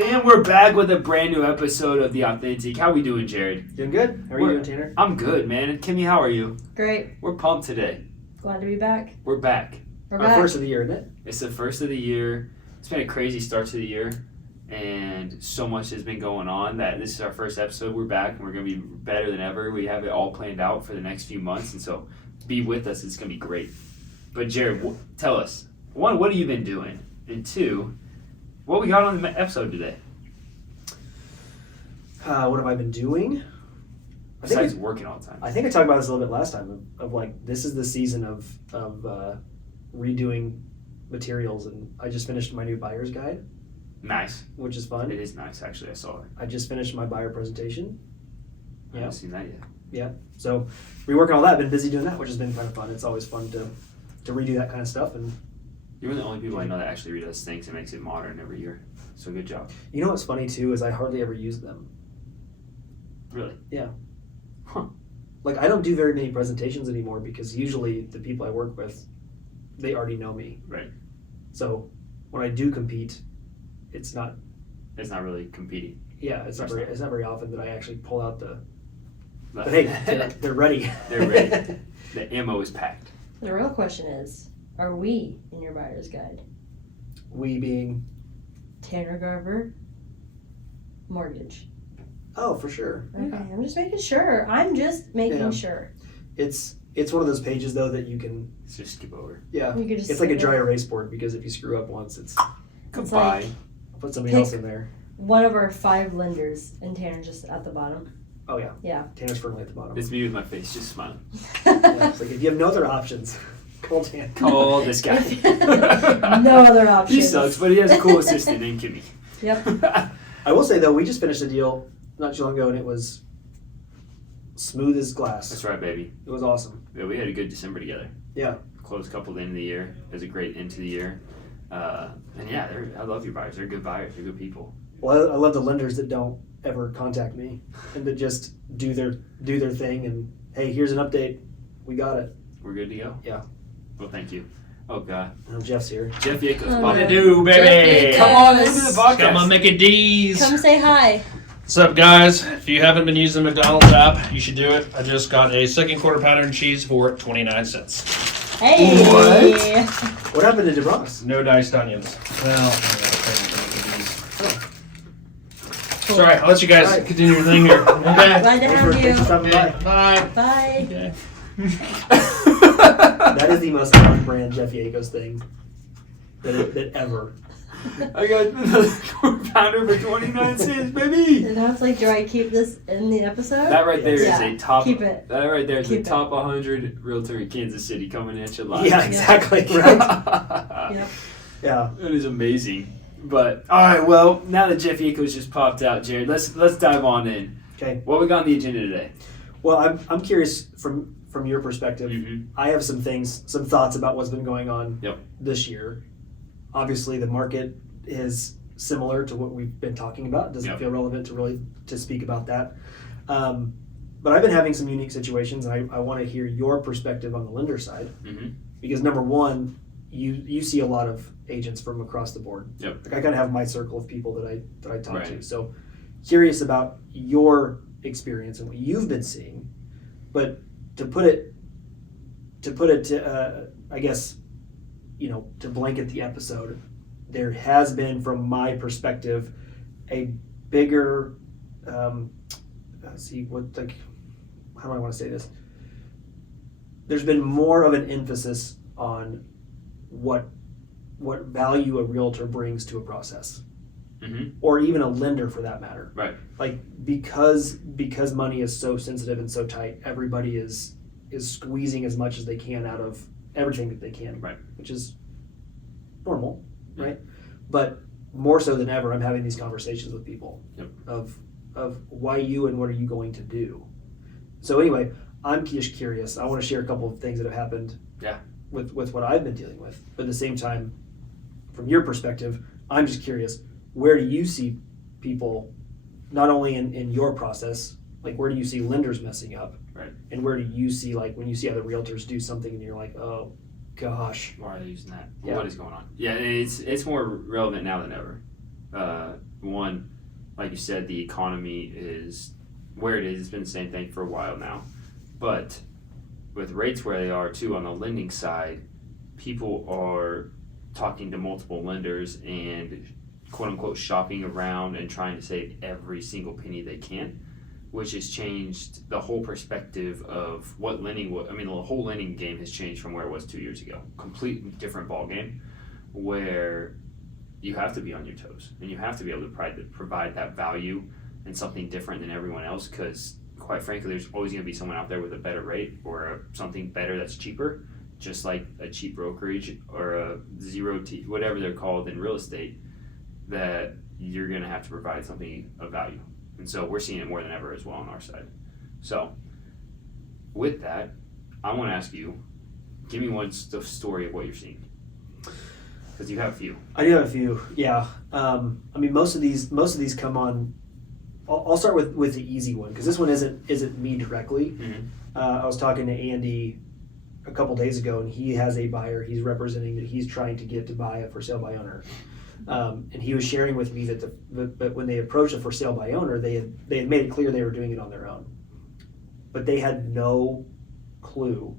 And we're back with a brand new episode of The Authentic. How we doing, Jared? Doing good. How are you doing, Tanner? I'm good, man. And Kimmy, how are you? Great. We're pumped today. Glad to be back. We're back. We're Our back. first of the year, isn't it? It's the first of the year. It's been a crazy start to the year. And so much has been going on that this is our first episode. We're back and we're going to be better than ever. We have it all planned out for the next few months. And so be with us. It's going to be great. But Jared, tell us, one, what have you been doing? And two, what we got on the episode today? What have I been doing? Besides working all the time. I think I talked about this a little bit last time of like, this is the season of redoing materials, and I just finished my new buyer's guide. Nice. Which is fun. It is nice, actually. I saw it. I just finished my buyer presentation. I haven't seen that yet. Yeah. So reworking all that. Been busy doing that, which has been kind of fun. It's always fun to redo that kind of stuff. And you're the only people I know that actually redoes things and makes it modern every year. So good job. you know what's funny too is I hardly ever use them. Really? Yeah. Huh. Like, I don't do very many presentations anymore because usually the people I work with, they already know me. Right. So when I do compete, it's not really competing. Yeah, it's not very often that I actually pull out the. But But hey, they're ready. They're ready. The ammo is packed. The real question is, are we in your buyer's guide? We being. Tannergarver Mortgage. Oh, for sure. Okay, Yeah. I'm just making sure. I'm just making sure. It's one of those pages though that you can. Let's just skip over. Yeah. You could just It's like a skip dry it. erase board because if you screw up once, it's. Goodbye. like- I'll put somebody Pick- else in there. One of our 5 lenders, and Tanner just at the bottom. Oh yeah. Yeah. Tanner's firmly at the bottom. It's me with my face just smiling. Yeah, it's like if you have no other options, call Tanner. Call this guy. No other options. He sucks, but he has a cool assistant named Kimmy. Yep. I will say though, we just finished a deal not too long ago, and it was smooth as glass. That's right, baby. It was awesome. Yeah, we had a good December together. Yeah. Closed couple at the end of the year. It was a great end to the year. And yeah, I love your buyers. They're good buyers. They're good people. Well, I love the lenders that don't ever contact me and that just do their thing and hey, here's an update. We got it. We're good to go? Yeah. Well, thank you. Oh, God. And Jeff's here. Jeff Yakos. Oh, What to no. do, baby? Jeff Come on Yakos. into the podcast. Got my Mickey D's. Come say hi. What's up, guys? If you haven't been using the McDonald's app, you should do it. I just got a second quarter pattern cheese for 29 cents. Hey. What? What happened to DeBross? No diced onions. Well, I got a thing for Mickey D's. Sorry, I'll let you guys Alright. continue your thing here. Okay. Glad to Thanks have for you. stopping by. Bye. Bye. Okay. That is the most on-brand Jeff Yakos thing that ever. I got another quarter pounder for 29 cents, baby. And I was like, do I keep this in the episode? That right there is Yeah, a top. keep it. That right there is Keep a it. top 100 realtor in Kansas City coming at you live. Yeah, exactly. Right. Yep. Yeah. That is amazing. But all right, well, now that Jeff Yakos just popped out, Jared, let's dive on in. Okay. What we got on the agenda today? Well, I'm curious from your perspective. Mm-hmm. I have some thoughts about what's been going on Yep. this year. Obviously, the market is similar to what we've been talking about. It doesn't Yep. feel relevant to speak about that. But I've been having some unique situations, and I want to hear your perspective on the lender side. Mm-hmm. Because number one, you see a lot of agents from across the board. Yep. Like I kind of have my circle of people that I talk to. Right. So curious about your experience and what you've been seeing. But to put it I guess, to blanket the episode, there has been, from my perspective, a bigger how do I want to say this? There's been more of an emphasis on what value a realtor brings to a process, Mm-hmm. or even a lender for that matter. Right. Like because money is so sensitive and so tight, everybody is squeezing as much as they can out of everything that they can. Right. Which is normal, right? But more so than ever, I'm having these conversations with people. Yep. Of why you and what are you going to do. So anyway, I'm just curious. I want to share a couple of things that have happened. Yeah. With what I've been dealing with, but at the same time, from your perspective, I'm just curious. Where do you see people, not only in your process, like where do you see lenders messing up, Right. and where do you see, like, when you see other realtors do something and you're like, oh gosh. Why are they using that? Yeah. What is going on? Yeah, it's more relevant now than ever. one, like you said, the economy is where it is. It's been the same thing for a while now. But with rates where they are too on the lending side, people are talking to multiple lenders and quote unquote shopping around and trying to save every single penny they can, which has changed the whole perspective of what lending was. I mean, the whole lending game has changed from where it was 2 years ago. Completely different ball game where you have to be on your toes and you have to be able to provide that value and something different than everyone else, because quite frankly, there's always going to be someone out there with a better rate or something better that's cheaper, just like a cheap brokerage or a zero T, whatever they're called in real estate, that you're going to have to provide something of value. And so we're seeing it more than ever as well on our side. So with that, I want to ask you, give me one story of what you're seeing. Because you have a few. I do have a few, yeah. I mean, most of these come on. I'll start with the easy one, because this one isn't me directly. Mm-hmm. I was talking to Andy a couple days ago, and he has a buyer he's representing that he's trying to get to buy a for sale by owner. And he was sharing with me that when they approached a for sale by owner, they had made it clear they were doing it on their own, but they had no clue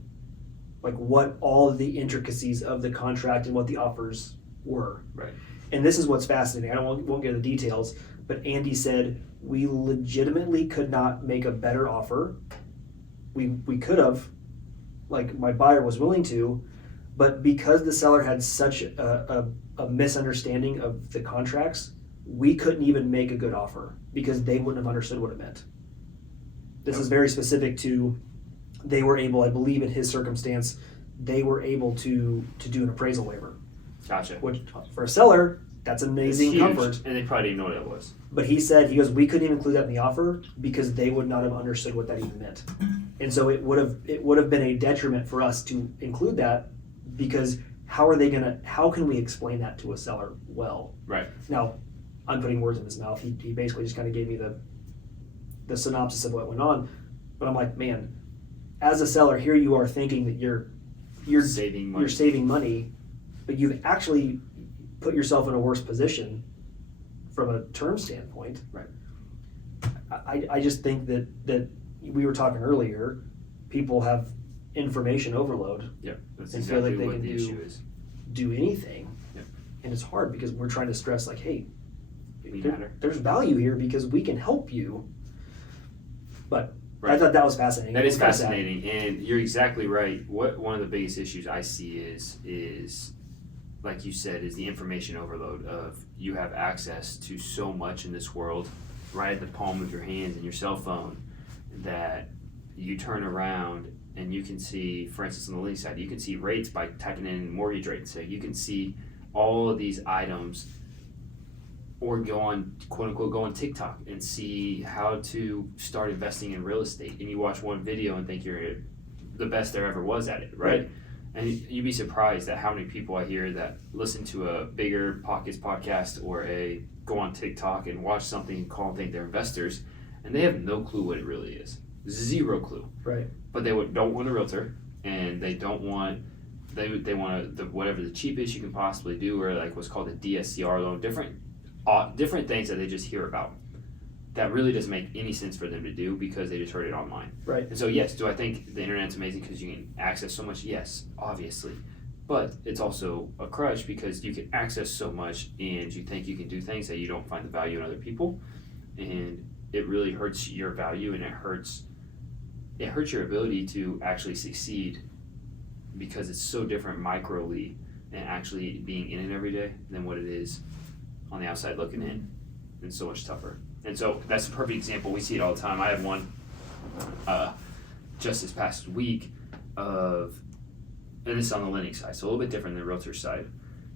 like what all of the intricacies of the contract and what the offers were. Right. And this is what's fascinating. I won't get into the details, but Andy said we legitimately could not make a better offer. We could have, like my buyer was willing to, but because the seller had such a misunderstanding of the contracts, we couldn't even make a good offer because they wouldn't have understood what it meant. This is very specific to, they were able, I believe in his circumstance, they were able to do an appraisal waiver. Gotcha. Which for a seller, that's amazing It's huge, comfort. and they probably didn't know what it was. But he goes, we couldn't even include that in the offer because they would not have understood what that even meant. And so it would have been a detriment for us to include that, because how can we explain that to a seller well? Right. Now, I'm putting words in his mouth. He basically just kind of gave me the synopsis of what went on. But I'm like, man, as a seller, here you are thinking that you're saving money. You're saving money, but you've actually put yourself in a worse position from a term standpoint. Right. I just think that we were talking earlier, people have information overload. Yeah, that's and feel exactly like they what can the issue is. do anything. Yep. And it's hard because we're trying to stress like, hey, We matter. there's value here because we can help you. But I Right. thought that was fascinating. That It is was kinda sad. fascinating, and you're exactly right. One of the biggest issues I see is like you said, is the information overload of you have access to so much in this world right at the palm of your hands and your cell phone, that you turn around and you can see, for instance, on the lending side, you can see rates by typing in mortgage rates. So you can see all of these items, or go on, quote unquote, go on TikTok and see how to start investing in real estate. And you watch one video and think you're the best there ever was at it, right? And you'd be surprised at how many people I hear that listen to a Bigger Pockets podcast or go on TikTok and watch something and call and think they're investors, and they have no clue what it really is. Zero clue. Right. But they don't want a realtor, and they don't want, they want whatever the cheapest you can possibly do, or like what's called a DSCR loan, different things that they just hear about that really doesn't make any sense for them to do because they just heard it online. Right. And so yes, do I think the internet's amazing because you can access so much? Yes, obviously. But it's also a crutch because you can access so much and you think you can do things that you don't find the value in other people, and it really hurts your value, and it hurts your ability to actually succeed, because it's so different microly and actually being in it every day than what it is on the outside looking in, and so much tougher. And so that's a perfect example. We see it all the time. I had one just this past week and this is on the lending side, so a little bit different than the realtor side,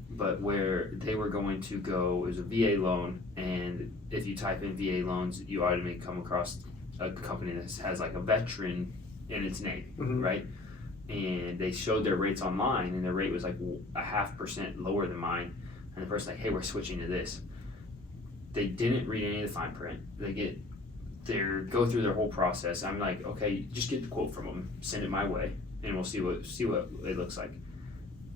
but where they were going to go, it was a VA loan, and if you type in VA loans, you automatically come across a company that has like a veteran in its name, Mhm. right? And they showed their rates online, and their rate was like 0.5% lower than mine, and the person's like, hey, we're switching to this. They didn't read any of the fine print. They go through their whole process. I'm like, okay, just get the quote from them, send it my way, and we'll see what it looks like.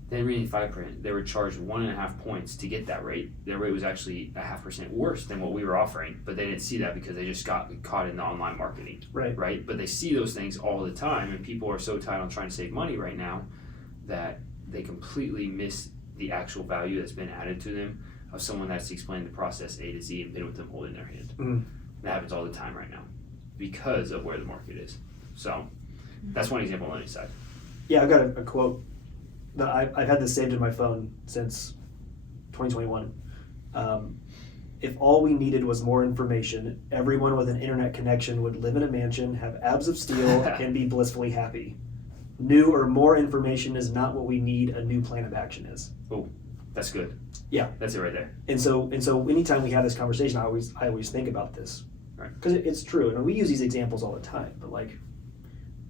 They didn't read any fine print. They were charged 1.5 points to get that rate. Their rate was actually 0.5% worse than what we were offering, but they didn't see that because they just got caught in the online marketing. Right? But they see those things all the time, and people are so tight on trying to save money right now that they completely miss the actual value that's been added to them of someone that's explained the process A to Z and been with them holding their hand. That happens all the time right now because of where the market is. So that's one example on any side. Yeah, I've got a quote that I've had this saved in my phone since 2021. If all we needed was more information, everyone with an internet connection would live in a mansion, have abs of steel, and be blissfully happy. New or more information is not what we need. A new plan of action is. Oh, that's good. Yeah, that's it right there. And so anytime we have this conversation, I always think about this, right? Because it's true, and we use these examples all the time. But like,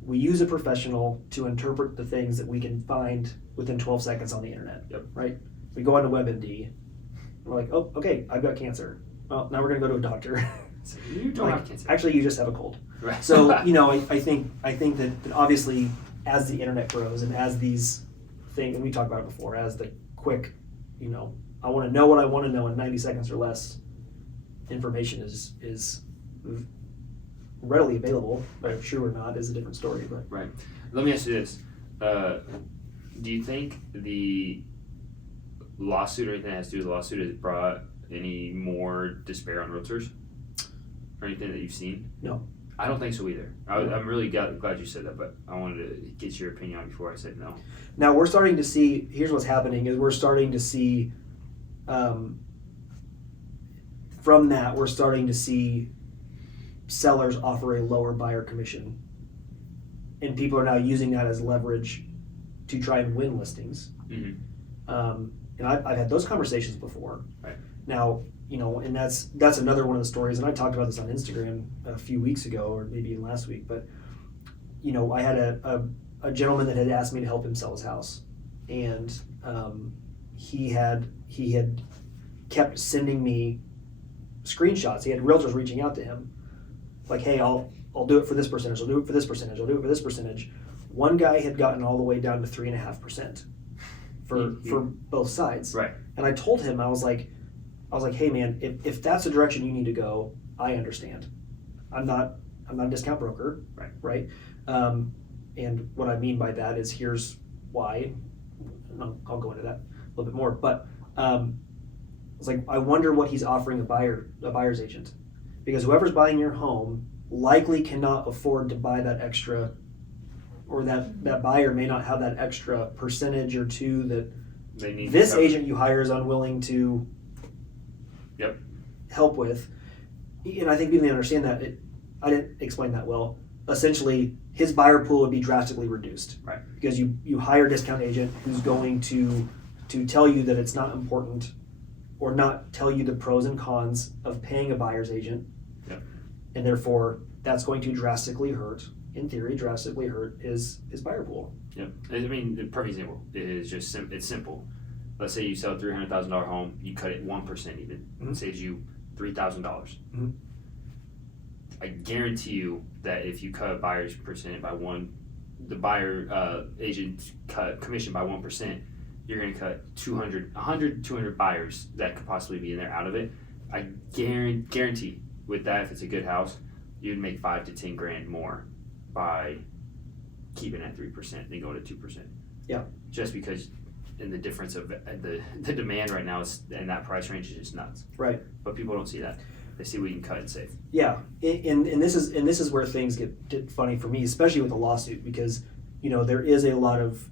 we use a professional to interpret the things that we can find within 12 seconds on the internet. Yep. Right? We go onto WebMD. We're like, oh, okay, I've got cancer. Well, now we're gonna go to a doctor. So you don't have cancer. Actually, you just have a cold. Right. So I think that obviously as the internet grows and as these things, and we talked about it before, as the quick, I want to know what I want to know in 90 seconds or less, information is readily available. But true or not is a different story. But right. Let me ask you this: do you think the lawsuit or anything that has to do with the lawsuit has brought any more despair on realtors or anything that you've seen? No. I don't think so either. I'm really glad you said that, but I wanted to get your opinion on it before I said no. Now we're starting to see, here's what's happening, is we're starting to see, from that, we're starting to see sellers offer a lower buyer commission. And people are now using that as leverage to try and win listings. Mm-hmm. And I've had those conversations before. Right. Now, and that's another one of the stories, and I talked about this on Instagram a few weeks ago, or maybe even last week, but I had a gentleman that had asked me to help him sell his house, and he had kept sending me screenshots. He had realtors reaching out to him, like, hey, I'll do it for this percentage, I'll do it for this percentage, I'll do it for this percentage. One guy had gotten all the way down to 3.5% for both sides. Right. And I told him, I was like, hey man, if that's the direction you need to go, I understand. I'm not a discount broker. Right? And what I mean by that is here's why. I'll go into that a little bit more. But it's like, I wonder what he's offering a buyer's agent, because whoever's buying your home likely cannot afford to buy that extra, or that buyer may not have that extra percentage or two that they need. This agent you hire is unwilling to help with. And I think people need to understand that. I didn't explain that well. Essentially, his buyer pool would be drastically reduced. Right. Because you hire a discount agent who's going to tell you that it's not important, or not tell you the pros and cons of paying a buyer's agent. Yep. And therefore, that's going to drastically hurt his buyer pool. Yep. I mean, the perfect example is just it's simple. Let's say you sell a $300,000 home, you cut it 1% even. Mm-hmm. It saves you $3,000. Mm-hmm. I guarantee you that if you cut a buyer's percent by the buyer agent cut commission by 1%, you're going to cut 200 buyers that could possibly be in there out of it. I guarantee with that, if it's a good house, you'd make $5 to $10 grand more by keeping it at 3% than going to 2%. Yeah. Just because in the difference of the demand right now is, and that price range is just nuts. Right. But people don't see that. They see we can cut and save. Yeah, and this is where things get funny for me, especially with the lawsuit, because there is a lot of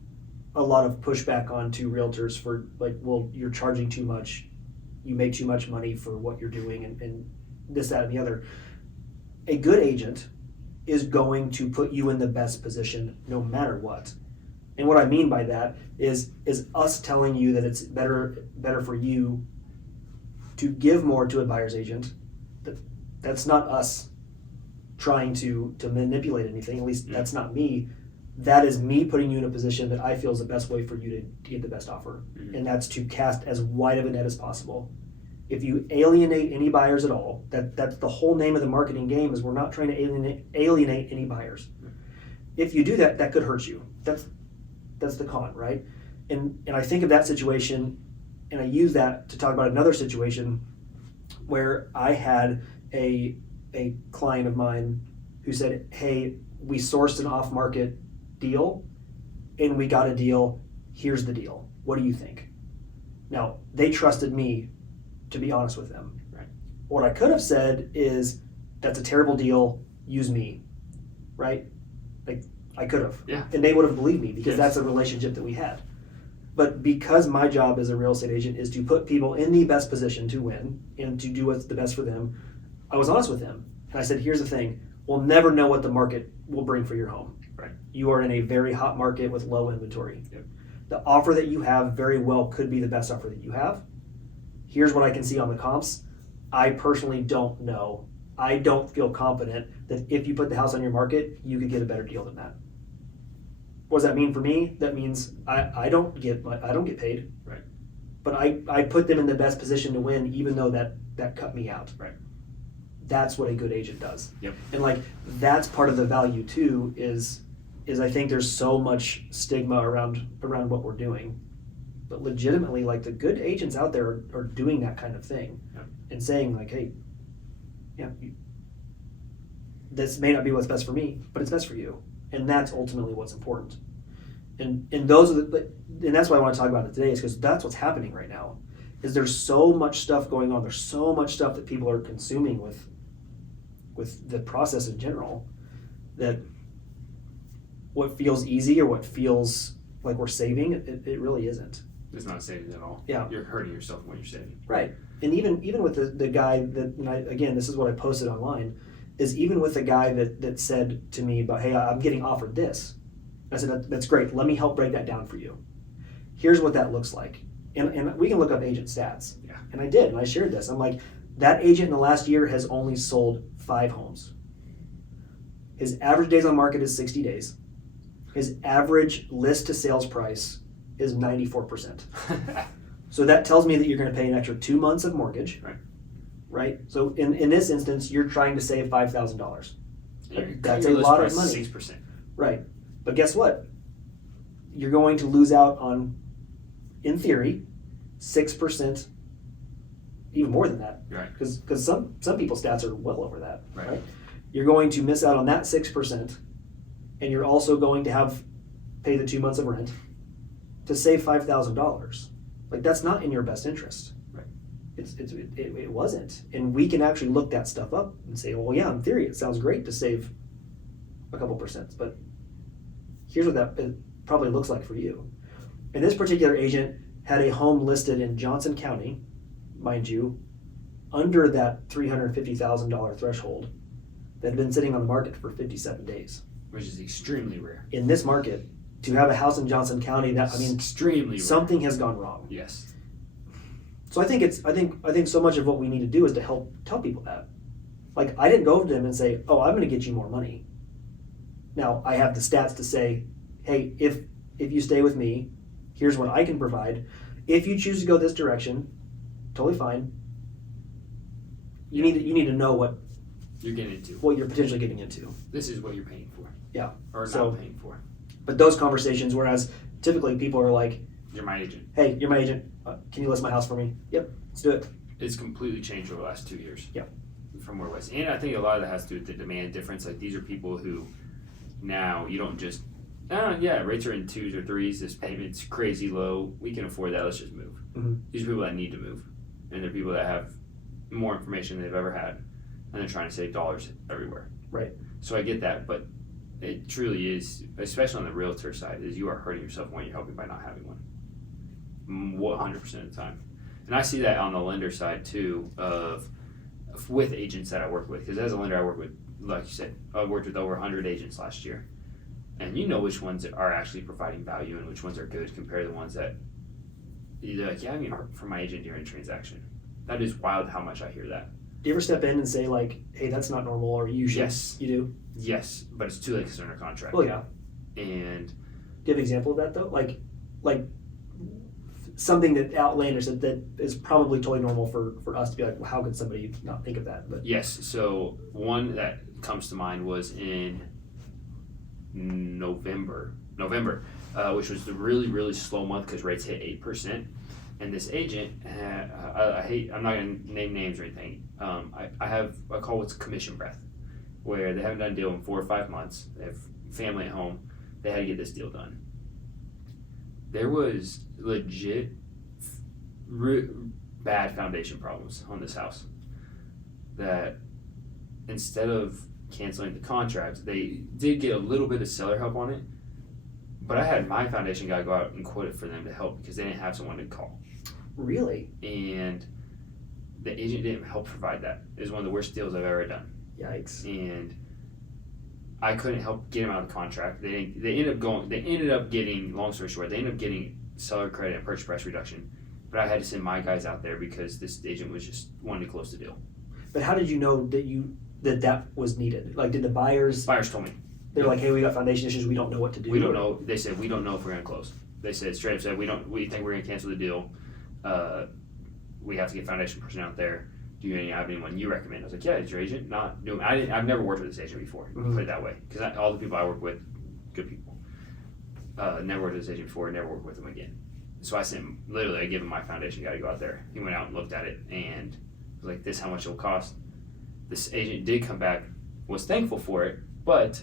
pushback onto realtors for, like, well, you're charging too much, you make too much money for what you're doing, and this, that, and the other. A good agent is going to put you in the best position no matter what. And what I mean by that is us telling you that it's better for you to give more to a buyer's agent. That's not us trying to manipulate anything. At least that's not me. That is me putting you in a position that I feel is the best way for you to get the best offer. Mm-hmm. And that's to cast as wide of a net as possible. If you alienate any buyers at all, that's the whole name of the marketing game, is we're not trying to alienate any buyers. If you do that, that could hurt you. That's the con, right? And I think of that situation, and I use that to talk about another situation where I had a client of mine who said, hey, we sourced an off-market deal and we got a deal. Here's the deal. What do you think? Now, they trusted me to be honest with them. Right. What I could have said is, that's a terrible deal. Use me. Right? Like, I could have. Yeah. And they would have believed me because Yes. that's a relationship that we had. But because my job as a real estate agent is to put people in the best position to win and to do what's the best for them, I was honest with them. And I said, here's the thing. We'll never know what the market will bring for your home. Right. You are in a very hot market with low inventory. Yep. The offer that you have very well could be the best offer that you have. Here's what I can see on the comps. I personally don't know. I don't feel confident that if you put the house on your market, you could get a better deal than that. What does that mean for me? That means I don't get paid. Right. But I put them in the best position to win, even though that cut me out. Right. That's what a good agent does. Yep. And like, that's part of the value too, is I think there's so much stigma around what we're doing. But legitimately, like, the good agents out there are doing that kind of thing. Yep. And saying like, hey, yeah, this may not be what's best for me, but it's best for you. And that's ultimately what's important. And those are and that's why I want to talk about it today, is because that's what's happening right now. Is there's so much stuff going on. There's so much stuff that people are consuming with the process in general, that what feels easy or what feels like we're saving, it really isn't. It's not saving at all. Yeah. You're hurting yourself when you're saving. Right. And even with the guy that, and again, this is what I posted online, is even with the guy that said to me about, hey, I'm getting offered this. I said, that's great. Let me help break that down for you. Here's what that looks like. And we can look up agent stats. Yeah. And I did, and I shared this. I'm like, that agent in the last year has only sold 5 homes. His average days on market is 60 days. His average list to sales price is 94%. So that tells me that you're going to pay an extra 2 months of mortgage. Right. Right? So in this instance, you're trying to save $5,000. That's a Your list lot of price money. is 6%. Right. But guess what? You're going to lose out on, in theory, 6%, even more than that. Right. Because some people's stats are well over that. Right. You're going to miss out on that 6%, and you're also going to pay the 2 months of rent to save $5,000. Like, that's not in your best interest. Right. It wasn't. And we can actually look that stuff up and say, well, yeah, in theory, it sounds great to save a couple percent, but here's what that probably looks like for you. And this particular agent had a home listed in Johnson County, mind you, under that $350,000 threshold, that had been sitting on the market for 57 days. Which is extremely rare. In this market, to have a house in Johnson County, Extremely rare. something has gone wrong. Yes. So I think so much of what we need to do is to help tell people that. Like, I didn't go to them and say, oh, I'm going to get you more money. Now, I have the stats to say, hey, if you stay with me, here's what I can provide. If you choose to go this direction, totally fine. You need to know what You're getting into. what you're potentially getting into. This is what you're paying for. Yeah. Or So- not paying for. But those conversations, whereas typically people are like, You're my agent. hey, you're my agent. Can you list my house for me? Yep, let's do it. It's completely changed over the last 2 years. Yeah. From where it was. And I think a lot of that has to do with the demand difference. Like, these are people who now you don't just, yeah, rates are in 2s or 3s. This payment's crazy low. We can afford that. Let's just move. Mhm. These are people that need to move. And they're people that have more information than they've ever had. And they're trying to save dollars everywhere. Right. So I get that. But it truly is, especially on the realtor side, is you are hurting yourself when you're helping by not having one. 100% of the time. And I see that on the lender side too, with agents that I work with. Because as a lender, I work with, like you said, I worked with over 100 agents last year. And you know which ones are actually providing value and which ones are good compared to the ones that you're like, yeah, I'm going to work for my agent during a transaction. That is wild how much I hear that. Do you ever step in and say like, hey, that's not normal, or you should? Yes. You do? Yes, but it's too late because they're under contract. Well, yeah. And Do you have an example of that though? Like something that outlandish that is probably totally normal for us to be like, well, how could somebody not think of that? But yes, so one that comes to mind was in November. which was the really, really slow month because rates hit 8%. And this agent, I'm not going to name names or anything. I call what's commission breath, where they haven't done a deal in 4 or 5 months. They have family at home. They had to get this deal done. There was legit bad foundation problems on this house that instead of canceling the contract, they did get a little bit of seller help on it, but I had my foundation guy go out and quote it for them to help because they didn't have someone to call. Really? And the agent didn't help provide that. It was one of the worst deals I've ever done. Yikes. And I couldn't help get him out of the contract. They ended up getting, long story short, they ended up getting seller credit and purchase price reduction. But I had to send my guys out there because this agent was just wanting to close the deal. But how did you know that was needed? Like, did the buyers Told me. They're like, hey, we got foundation issues. We don't know what to do. We don't know. They said we don't know if we're going to close. They said straight up said we think we're going to cancel the deal. We have to get foundation person out there. Do you have anyone you recommend? I was like, yeah, it's your agent. I've never worked with this agent before. Put it that way, because all the people I work with, good people. Never worked with this agent before. Never worked with them again. So I gave him my foundation guy to go out there. He went out and looked at it and was like, this is how much it'll cost. This agent did come back, was thankful for it, but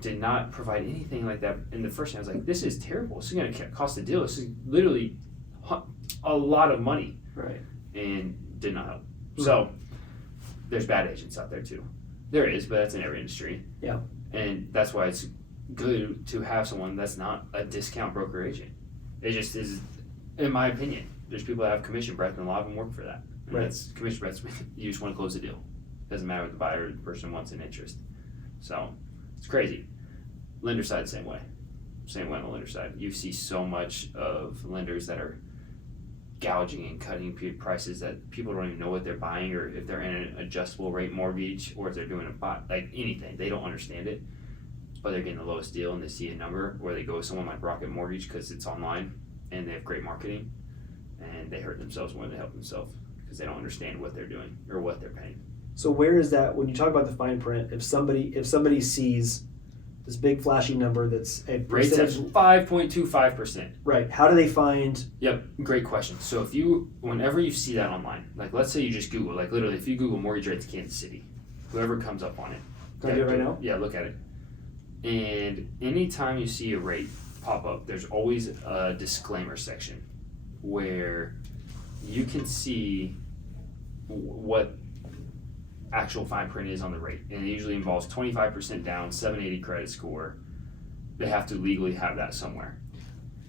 did not provide anything like that. In the first time, I was like, this is terrible. This is going to cost a deal. This is literally a lot of money. Right. And did not help. So there's bad agents out there too. There is, but that's in every industry. Yeah. And that's why it's good to have someone that's not a discount broker agent. It just is, in my opinion. There's people that have commission breath, and a lot of them work for that. And Right. that's commission breath. You just want to close the deal. Doesn't matter what the buyer or the person wants in interest. So it's crazy. Lender side the same way. Same way on the lender side. You see so much of lenders that are gouging and cutting prices that people don't even know what they're buying, or if they're in an adjustable rate mortgage, or if they're doing like anything. They don't understand it, but they're getting the lowest deal and they see a number, or they go with someone like Rocket Mortgage because it's online and they have great marketing, and they hurt themselves more than they help themselves because they don't understand what they're doing or what they're paying. So where is that, when you talk about the fine print, if somebody sees this big flashy number that's a Rates at percentage, 5.25%. right, how do they find, Yep, great question. So whenever you see that online, like let's say you just Google, like literally if you Google mortgage rates Kansas City, whoever comes up on it. can I do it right now? Yeah, look at it. And anytime you see a rate pop up, there's always a disclaimer section where you can see what actual fine print is on the rate, and it usually involves 25% down, 780 credit score. They have to legally have that somewhere.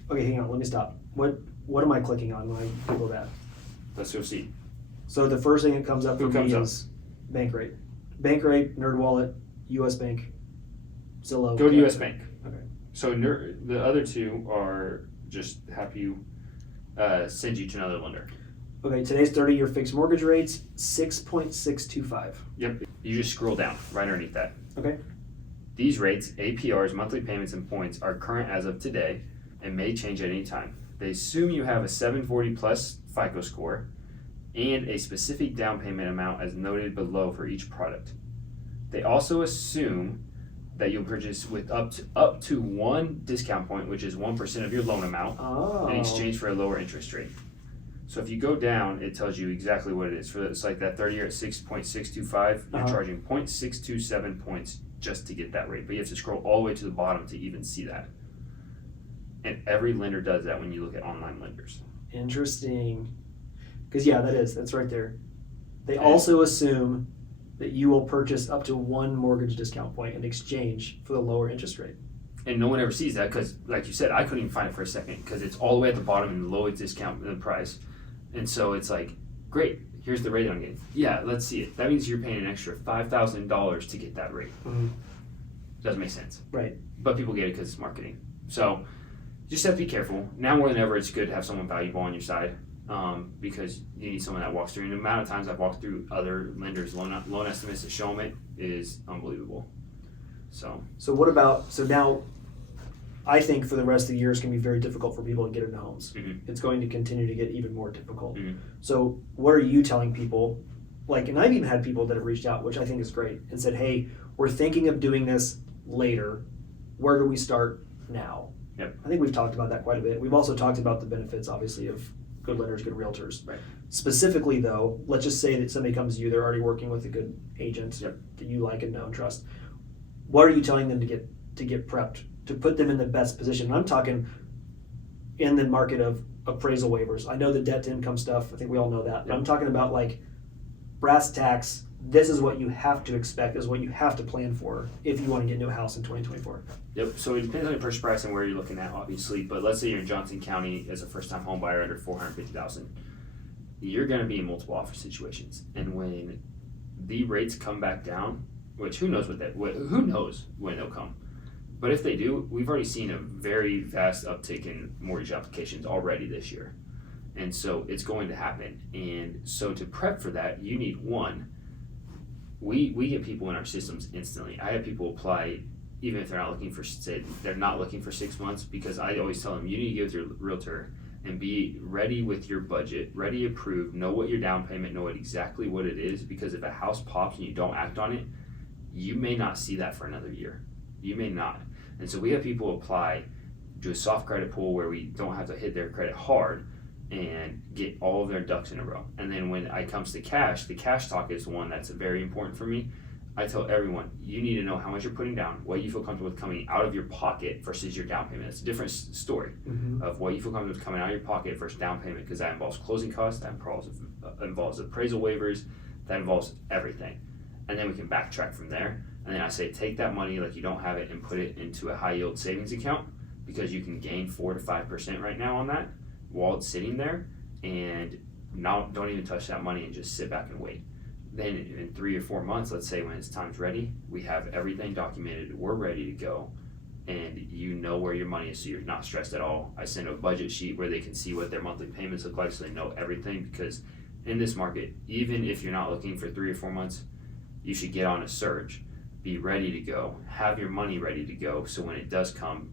Okay, hang on, let me stop. What am I clicking on when I Google that? Let's go see. So the first thing that comes up for Who comes me up? is bank rate. Bank rate, NerdWallet, US Bank, Zillow. Go to US Bank. Okay. So the other two are just have you send you to another lender. Okay, today's 30-year fixed mortgage rates, 6.625. Yep. You just scroll down right underneath that. Okay. These rates, APRs, monthly payments, and points are current as of today and may change at any time. They assume you have a 740 plus FICO score and a specific down payment amount as noted below for each product. They also assume that you'll purchase with up to one discount point, which is 1% of your loan amount, Oh. in exchange for a lower interest rate. So if you go down, it tells you exactly what it is. It's like that 30-year at 6.625, you're charging 0.627 points just to get that rate. But you have to scroll all the way to the bottom to even see that. And every lender does that when you look at online lenders. Interesting. Because, yeah, that's right there. They also assume that you will purchase up to one mortgage discount point in exchange for the lower interest rate. And no one ever sees that because, like you said, I couldn't even find it for a second because it's all the way at the bottom in the lowest discount in the price. And so it's like, great, here's the rate I'm getting. Yeah, let's see it. That means you're paying an extra $5,000 to get that rate. Mm-hmm. Doesn't make sense. Right. But people get it because it's marketing. So you just have to be careful. Now more than ever, it's good to have someone valuable on your side because you need someone that walks through. And the amount of times I've walked through other lenders' loan estimates to show them it is unbelievable. So what about, so now I think for the rest of the year it's going to be very difficult for people to get into homes. Mm-hmm. It's going to continue to get even more difficult. Mm-hmm. So what are you telling people? Like, and I've even had people that have reached out, which I think is great, and said, hey, we're thinking of doing this later. Where do we start now? Yep. I think we've talked about that quite a bit. We've also talked about the benefits, obviously, of good lenders, good realtors. Right. Specifically, though, let's just say that somebody comes to you, they're already working with a good agent Yep. that you like and know and trust. What are you telling them to get prepped, to put them in the best position? And I'm talking in the market of appraisal waivers. I know the debt to income stuff. I think we all know that. But I'm talking about like brass tacks. This is what you have to expect. This is what you have to plan for if you want to get into a house in 2024. Yep. So it depends on your purchase price and where you're looking at, obviously. But let's say you're in Johnson County as a first-time home buyer under $450,000. You're going to be in multiple offer situations, and when the rates come back down, which who knows who knows when they'll come. But if they do, we've already seen a very vast uptick in mortgage applications already this year. And so it's going to happen. And so to prep for that, you need we get people in our systems instantly. I have people apply even if they're not looking for, say, they're not looking for 6 months, because I always tell them you need to get with your realtor and be ready with your budget, ready approved, know what your down payment, know exactly what it is, because if a house pops and you don't act on it, you may not see that for another year. You may not. And so we have people apply, do a soft credit pool where we don't have to hit their credit hard and get all of their ducks in a row. And then when it comes to cash, the cash talk is one that's very important for me. I tell everyone, you need to know how much you're putting down, what you feel comfortable with coming out of your pocket versus your down payment. It's a different story of what you feel comfortable with coming out of your pocket versus down payment, because that involves closing costs, that involves appraisal waivers, that involves everything. And then we can backtrack from there. And then I say, take that money like you don't have it and put it into a high yield savings account, because you can gain 4 to 5% right now on that while it's sitting there, and now don't even touch that money and just sit back and wait. Then in 3 or 4 months, let's say when it's time's ready, we have everything documented, we're ready to go, and you know where your money is, so you're not stressed at all. I send a budget sheet where they can see what their monthly payments look like, so they know everything, because in this market, even if you're not looking for 3 or 4 months, you should get on a search, be ready to go, have your money ready to go, so when it does come,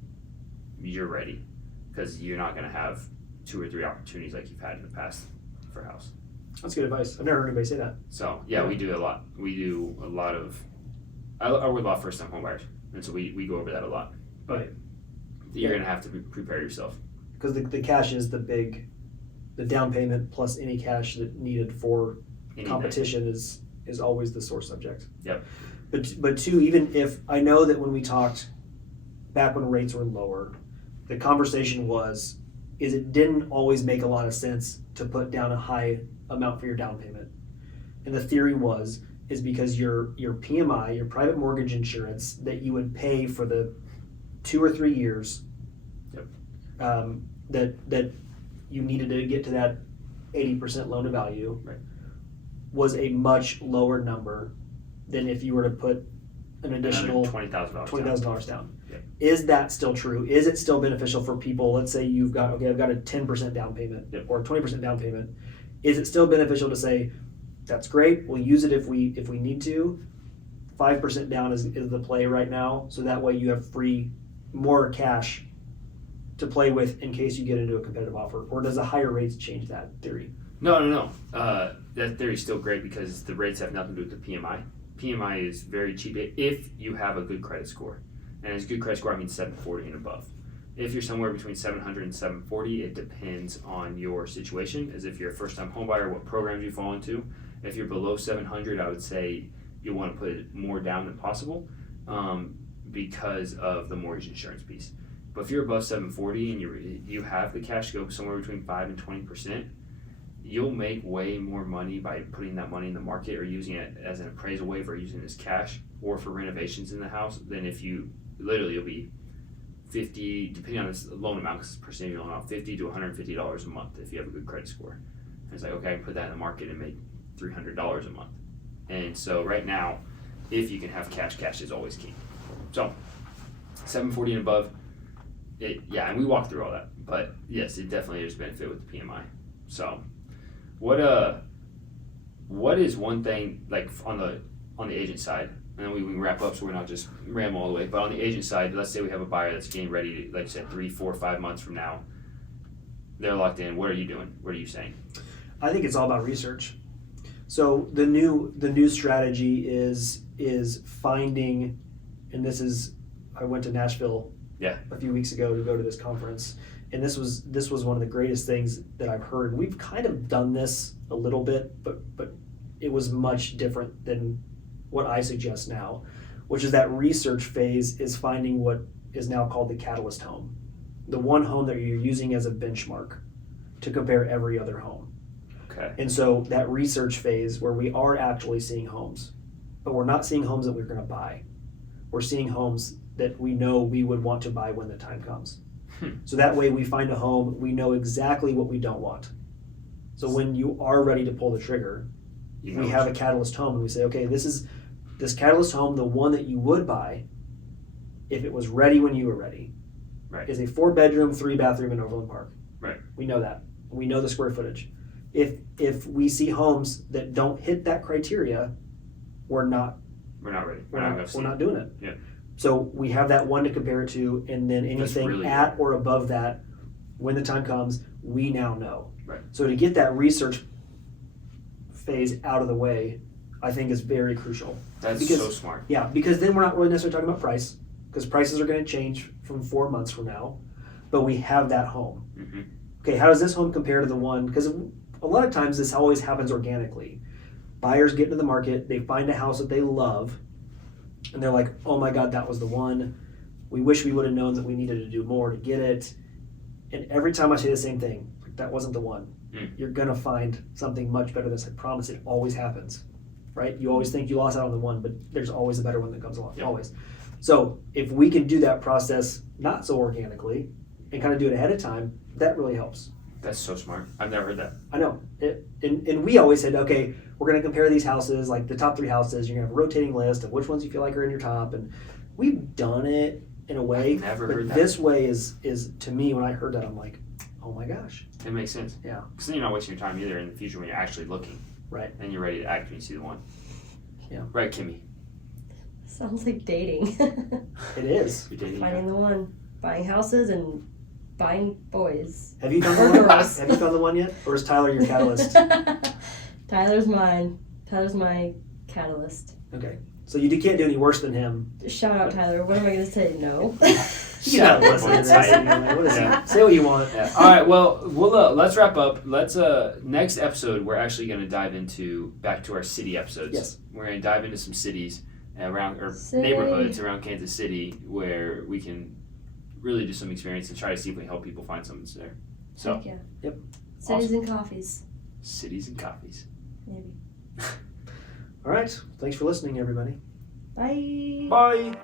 you're ready, because you're not going to have 2 or 3 opportunities like you've had in the past for a house. That's good advice. I've never heard anybody say that. So yeah, we do a lot. We do a lot of. I work with a lot of first-time home buyers, and so we go over that a lot. But Right. you're gonna have to prepare yourself. Because the cash is the down payment plus any cash that needed for Anything. competition is always the sore subject. Yep. But two, even if I know that when we talked back when rates were lower, the conversation was, it didn't always make a lot of sense to put down a high amount for your down payment. And the theory is because your PMI, your private mortgage insurance that you would pay for the 2 or 3 years, Yep. That you needed to get to that 80% loan to value, Right. was a much lower number than if you were to put an additional $20,000 down. Yep. Is that still true? Is it still beneficial for people? Let's say I've got a 10% down payment Yep. or a 20% down payment. Is it still beneficial to say, that's great, we'll use it if we need to. 5% down is the play right now, so that way you have more cash to play with in case you get into a competitive offer? Or does the higher rates change that theory? No. That theory is still great, because the rates have nothing to do with the PMI. PMI is very cheap if you have a good credit score. And as a good credit score, I mean 740 and above. If you're somewhere between 700 and 740, it depends on your situation, as if you're a first-time homebuyer, what programs you fall into. If you're below 700, I would say you want to put more down than possible, because of the mortgage insurance piece. But if you're above 740 and you have the cash to go somewhere between 5 and 20%, you'll make way more money by putting that money in the market or using it as an appraisal waiver, or using it as cash, or for renovations in the house, than if you'll be 50, depending on the loan amount, because it's percentage loan amount, $50 to $150 a month if you have a good credit score. And it's like, okay, I can put that in the market and make $300 a month. And so right now, if you can have cash is always key. So 740 and above, and we walk through all that. But yes, it definitely is benefit with the PMI. So what is one thing, like on the agent side, and then we can wrap up so we're not just ramble all the way, but on the agent side, let's say we have a buyer that's getting ready to, like you said, 3, 4, 5 months from now, they're locked in. What are you doing? What are you saying? I think it's all about research. So the new strategy is finding, and I went to Nashville a few weeks ago to go to this conference, and this was one of the greatest things that I've heard. We've kind of done this a little bit, but it was much different than what I suggest now, which is that research phase is finding what is now called the catalyst home, the one home that you're using as a benchmark to compare every other home. Okay. And so that research phase where we are actually seeing homes, but we're not seeing homes that we're going to buy. We're seeing homes that we know we would want to buy when the time comes. So that way we find a home, we know exactly what we don't want. So when you are ready to pull the trigger, we have a catalyst home and we say, okay, this catalyst home, the one that you would buy if it was ready when you were ready, Right. is a 4-bedroom, 3-bathroom in Overland Park. Right. We know that. We know the square footage. If we see homes that don't hit that criteria, we're not ready. we're not doing it. Yeah. So we have that one to compare it to, and then anything really at or above that, when the time comes, we now know. Right. So to get that research phase out of the way, I think is very crucial. That's so smart. Yeah, because then we're not really necessarily talking about price, because prices are going to change from 4 months from now, but we have that home. Mm-hmm. Okay, how does this home compare to the one? Because a lot of times this always happens organically. Buyers get into the market, they find a house that they love, and they're like, oh my God, that was the one. We wish we would have known that we needed to do more to get it. And every time I say the same thing, that wasn't the one. You're going to find something much better than this. I promise. It always happens, right? You always think you lost out on the one, but there's always a better one that comes along, always. So if we can do that process not so organically and kind of do it ahead of time, that really helps. That's so smart. I've never heard that. I know. And we always said, okay, we're going to compare these houses, like the top 3 houses. You're going to have a rotating list of which ones you feel like are in your top. And we've done it in a way. I've never but heard that. this way is to me, when I heard that, I'm like, oh my gosh. It makes sense. Yeah. Because then you're not wasting your time either in the future when you're actually looking. Right. And you're ready to act when you see the one. Yeah. Right, Kimmy? Sounds like dating. It is. You're dating Finding the one. Buying houses and buying boys. Have you found Or the one? girls. Have you found the one yet? Or is Tyler your catalyst? Tyler's mine. Tyler's my catalyst. Okay. So you can't do any worse than him. Shout out, Tyler. What am I going to say? No. You gotta listen to this. What is it? Say what you want. Yeah. All right. Well, let's wrap up. Let's next episode we're actually going to dive into back to our city episodes. Yes. We're going to dive into some cities around or City. neighborhoods around Kansas City where we can really do some experience and try to see if we can help people find something there. So. Heck yeah. Yep. Cities and coffees. Cities and coffees. Maybe. All right. Thanks for listening, everybody. Bye. Bye.